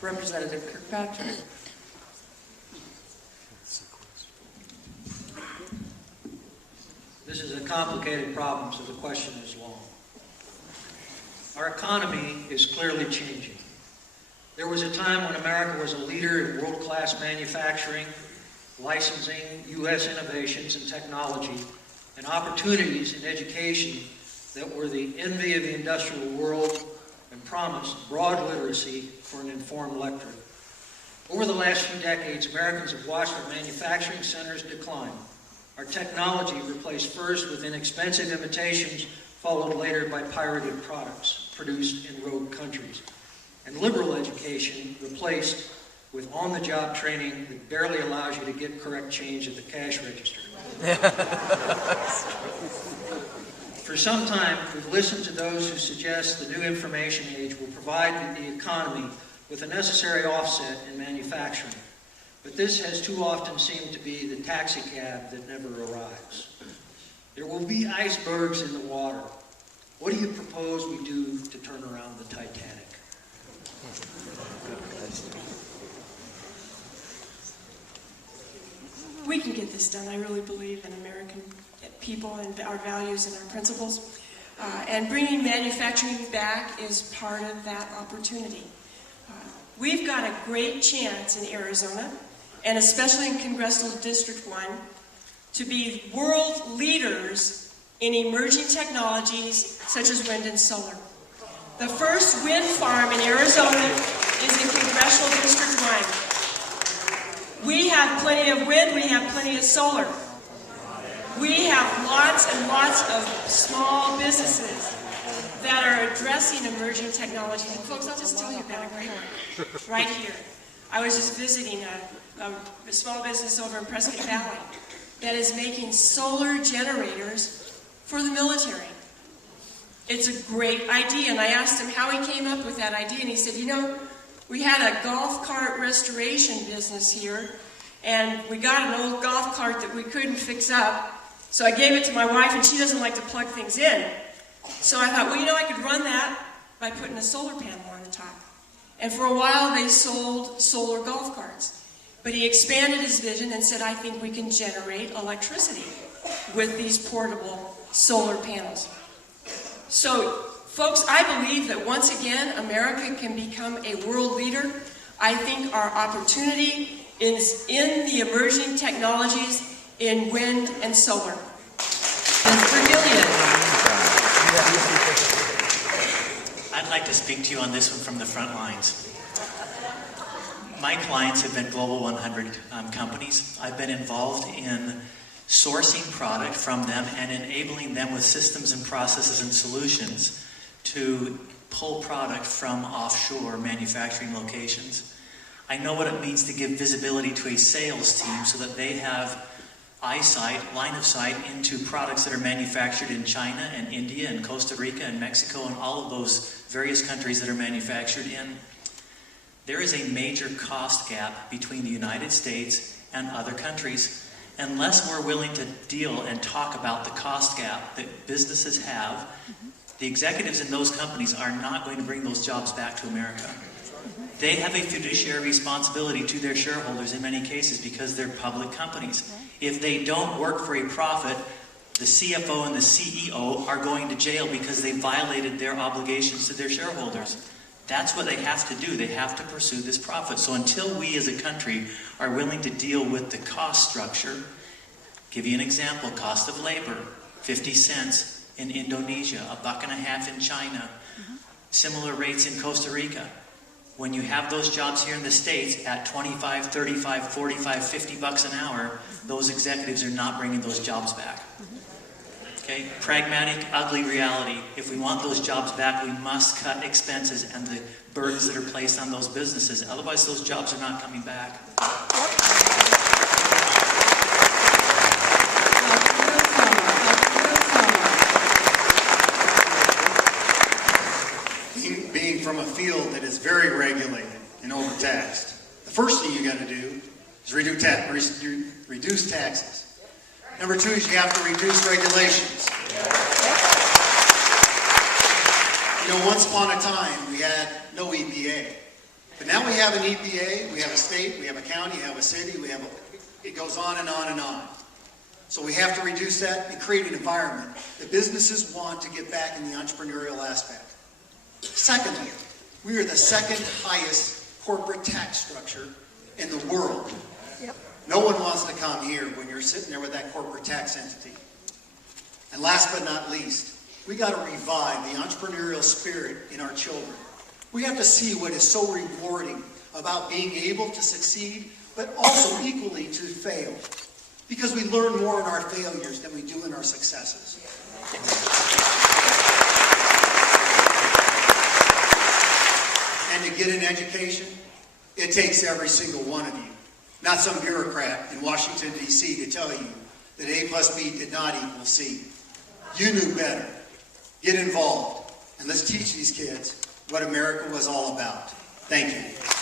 Representative Kirkpatrick. This is a complicated problem, so the question is long. Our economy is clearly changing. There was a time when America was a leader in world-class manufacturing, licensing, U.S. innovations and technology, and opportunities in education that were the envy of the industrial world and promised broad literacy for an informed electorate. Over the last few decades, Americans have watched our manufacturing centers decline. Our technology replaced first with inexpensive imitations, followed later by pirated products produced in rogue countries. And liberal education replaced with on-the-job training that barely allows you to get correct change at the cash register. For some time, we've listened to those who suggest the new information age will provide the economy with a necessary offset in manufacturing. But this has too often seemed to be the taxi cab that never arrives. There will be icebergs in the water. What do you propose we do to turn around the Titanic? We can get this done. I really believe in American people and our values and our principles. And bringing manufacturing back is part of that opportunity. We've got a great chance in Arizona, and especially in Congressional District 1, to be world leaders in emerging technologies such as wind and solar. The first wind farm in Arizona is in Congressional District 1. We have plenty of wind, we have plenty of solar. We have lots and lots of small businesses that are addressing emerging technologies. And folks, I'll just tell you about a great one right here. I was just visiting a small business over in Prescott Valley that is making solar generators for the military. It's a great idea, and I asked him how he came up with that idea, and he said, you know, we had a golf cart restoration business here, and we got an old golf cart that we couldn't fix up, so I gave it to my wife, and she doesn't like to plug things in. So I thought, well, you know, I could run that by putting a solar panel on the top. And for a while, they sold solar golf carts. But he expanded his vision and said, I think we can generate electricity with these portable solar panels. So, folks, I believe that once again, America can become a world leader. I think our opportunity is in the emerging technologies in wind and solar. And for Gilead. I'd like to speak to you on this one from the front lines. My clients have been Global 100 companies. I've been involved in sourcing product from them and enabling them with systems and processes and solutions to pull product from offshore manufacturing locations. I know what it means to give visibility to a sales team so that they have eyesight, line of sight into products that are manufactured in China and India and Costa Rica and Mexico and all of those various countries that are manufactured in. There is a major cost gap between the United States and other countries. Unless we're willing to deal and talk about the cost gap that businesses have, the executives in those companies are not going to bring those jobs back to America. They have a fiduciary responsibility to their shareholders in many cases because they're public companies. If they don't work for a profit, the CFO and the CEO are going to jail because they violated their obligations to their shareholders. That's what they have to do. They have to pursue this profit. So until we as a country are willing to deal with the cost structure, give you an example, cost of labor, 50 cents in Indonesia, $1.50 in China, similar rates in Costa Rica. When you have those jobs here in the States at 25, 35, 45, 50 bucks an hour, those executives are not bringing those jobs back. Okay, pragmatic, ugly reality. If we want those jobs back, we must cut expenses and the burdens that are placed on those businesses. Otherwise, those jobs are not coming back. Being from a field that is very regulated and overtaxed, the first thing you got to do is reduce taxes. Number two is you have to reduce regulations. You know, once upon a time, we had no EPA. But now we have an EPA, we have a state, we have a county, we have a city, it goes on and on and on. So we have to reduce that and create an environment that businesses want to get back in the entrepreneurial aspect. Secondly, we are the second highest corporate tax structure in the world. No one wants to come here when you're sitting there with that corporate tax entity. And last but not least, we got to revive the entrepreneurial spirit in our children. We have to see what is so rewarding about being able to succeed, but also equally to fail. Because we learn more in our failures than we do in our successes. And to get an education, it takes every single one of you. Not some bureaucrat in Washington, D.C. to tell you that A plus B did not equal C. You knew better. Get involved. And let's teach these kids what America was all about. Thank you.